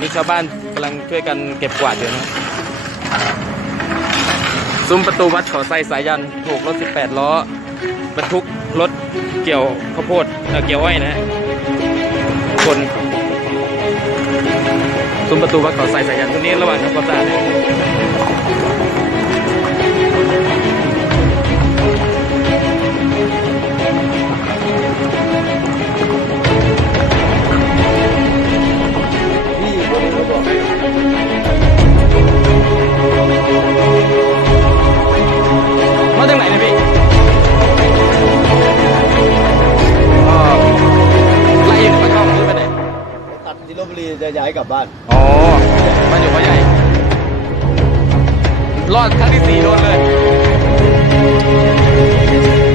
นี่ชาวบ้านกำลังช่วยกันเก็บกวาดอยู่นะซุ้มประตูวัดขอไซสายันถูกรถ 18 ล้อบรรทุกรถเกี่ยวข้าวโพดเเกี่ยวอ้อยนะฮะคนซุ้มประตูวัดขอไซสายันตรงนี้ระหว่างทำความสะอาด ที่ลบบุรีจะย้ายกลับบ้าน อ๋อบ้านอยู่เขาใหญ่ รอดครั้งที่สี่โดนเลยสงสัย